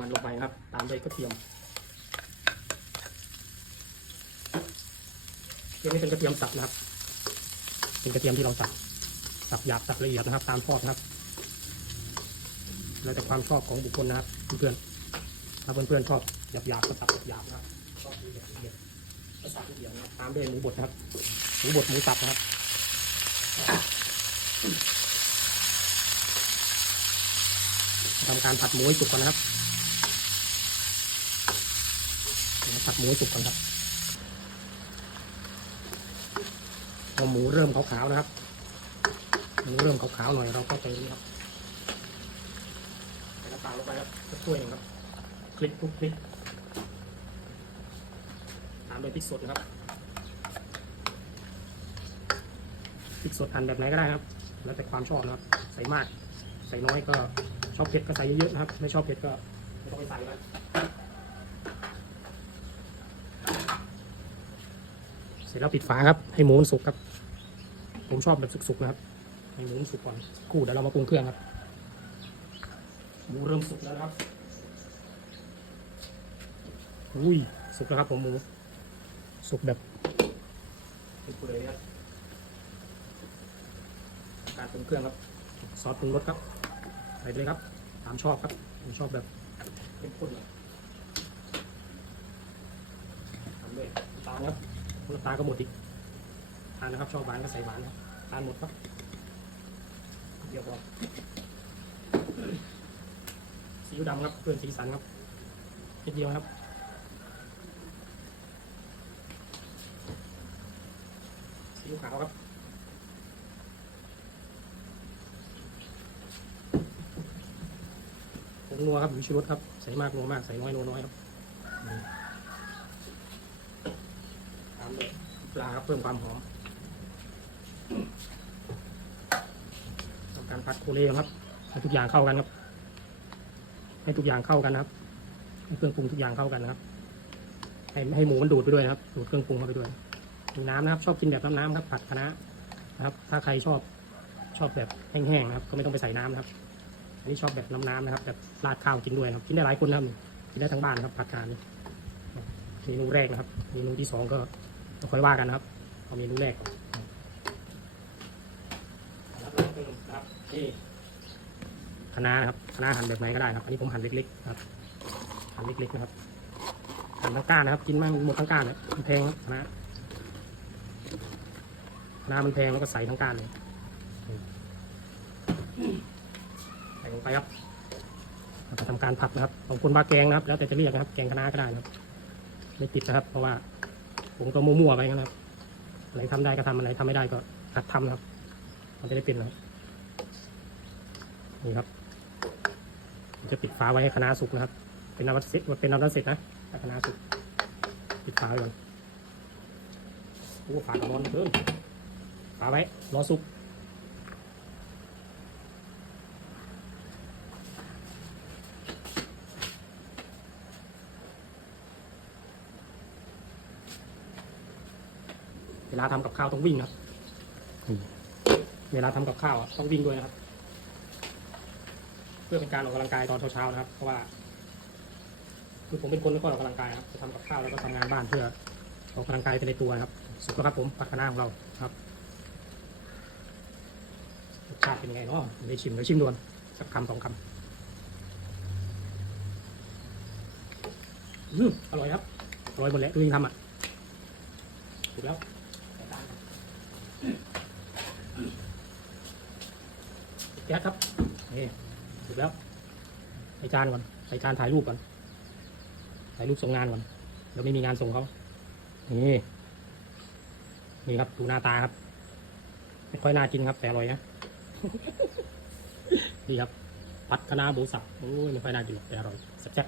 มันลงไปครับ ตามด้วยกระเทียมเทียมนี้เป็นกระเทียมสับนะครับ เป็นกระเทียมที่เราสับ สับหยาบสับละเอียดนะครับ ตามทอดนะครับ แล้วแต่ความชอบของบุคคลนะครับเพื่อนๆถ้าเพื่อนๆชอบหยาบหยาบก็สับหยาบนะครับชอบละเอียดละเอียดก็สับละเอียดนะครับตามด้วยหมูบดนะครับ หมูบดหมูสับนะครับทำการผัดหมูให้สุกก่อนนะครับเดี๋ยว ผัดหมูสุกก่อนครับพอหมูเริ่มขาวๆนะครับหมูเริ่มขาวๆหน่อยเราก็เติมครับใส่น้ำตาลลงไปครับสักถ้วยหนึงครับคลิกทุกคลิกตามด้วยพริกสดนะครับพริกสดหั่นแบบไหนก็ได้ครับ แล้วแต่ความชอบนะครับ ใส่มาก ใส่น้อยก็ชอบเผ็ดก็ใส่เยอะๆนะครับ ไม่ชอบเผ็ดก็ไม่ต้องไปใส่นะเส ร็จแล้วปิดฝาครับ ให้หมูมันสุกครับ ผมชอบแบบสุกๆนะครับ ให้หมูมันสุกก่อนสักครู่เดี๋ยวเรามาปรุงเครื่องครับ หมูเริ่มสุกแล้วนะครับ อุ้ย สุกแล้วครับผมหมู สุกแบบเปื่อยๆครับ การปรุงเครื่องครับ ซอสปรุงรสครับ ใส่ไปเลยครับ ตามชอบครับ ผมชอบแบบเข้มข้นเลยทำด้วยน้ำตาลครับน้ำ ตาก็หมดอีกทานนะครับชอบหวานก็ใส่หวานครับทานหมดครับเดี๋ยวพอซีอิ๊วดำครับเพื่อนสีสันครับนิดเดียวครับซีอิ๊วขาวครับผงนัวครับอยู่ชูรสครับใส่มากนัวมากใส่น้อยนัวน้อยครับามด้วยปลาครับเพิ่มความหอมทำการผัดโคเลครับให้ทุกอย่างเข้ากันครับ ให้ทุกอย่างเข้ากันนะครับให้เครื่องปรุงทุกอย่างเข้ากันนะครับ ให้ให้หมูมันดูดไปด้วยนะครับ ดูดเครื่องปรุงเข้าไปด้วยมีน้ำนะครับ ชอบกินแบบน้ำน้ำครับผัดคะน้านะครับ ถ้าใครชอบชอบแบบแห้งๆนะครับ ก็ไม่ต้องไปใส่น้ำนะครับอันนี้ชอบแบบน้ำน้ำนะครับแบบราดข้าวกินด้วยนะครับ กินได้หลายคนนะครับกินได้ทั้งบ้านนะครับผัดกานี่เมนูแรกนะครับเมนูที่สองก็ ค่อยว่ากันนะครับ เอาเมนูแรกก่อนครับนี่คะน้านะครับคะน้าหั่นแบบไหนก็ได้ครับ อันนี้ผมหั่นเล็กๆครับ หั่นเล็กๆนะครับ หั่นทั้งก้านนะครับ กินมั่งหมดทั้งก้านเลยมันแพงครับคะน้าคะน้ามันแพงแล้วก็ใส่ทั้งก้านเลย ใส่ลงไปครับแล้วก็ทำการผัดนะครับบางคนว่าแกงนะครับ แล้วแต่จะเรียกนะครับ แกงคะน้าก็ได้นะครับ ไม่ติดนะครับ เพราะว่า ผมก็มั่วๆไปนะครับอะไรทำได้ก็ทำอะไรทำไม่ได้ก็หัดทำนะครับ มันจะได้เป็นนะครับนี่ครับจะปิดฝาไว้ให้คณะสุกนะครับ เป็นน้ำเสร็จเป็นน้ำเสร็จนะคณะสุกปิดฝาไว้ก่อนโอ้ฝาร้อนเพิ่มฝาไว้รอสุก วลาทำกับข้าวต้องวิ่งครับนี่เวลาทำกับข้าวอะต้องวิ่งด้วยนะครับ เพื่อเป็นการออกกำลังกายตอนเช้าๆนะครับ เพราะว่า คือผมเป็นคนไม่ค่อยออกกำลังกายครับจะทำกับข้าวแล้วก็ทำงานบ้านเพื่อออกกำลังกายไปในตัวนะครับ สุกแล้วครับผมผักคะน้าของเราครับรสชาติเป็นยังไงเนาะเดี๋ยวชิมเดี๋ยวชิมด่วนสักคำสองคำอืมอร่อยครับอร่อยหมดแล้วตัวเองทำอะถูกแล้ว แก๊สครับนี่ถูกแล้วใส่จานก่อนใส่จานถ่ายรูปก่อนถ่ายรูปส่งงานก่อนเดี๋ยวไม่มีงานส่งเขานี่นี่ครับดูหน้าตาครับ ไม่ค่อยน่ากินครับ แต่อร่อยนะนี่ครับผัดคะน้าหมูสับโอ้ยไม่ค่อยน่ากินแต่อร่อยแซ่บ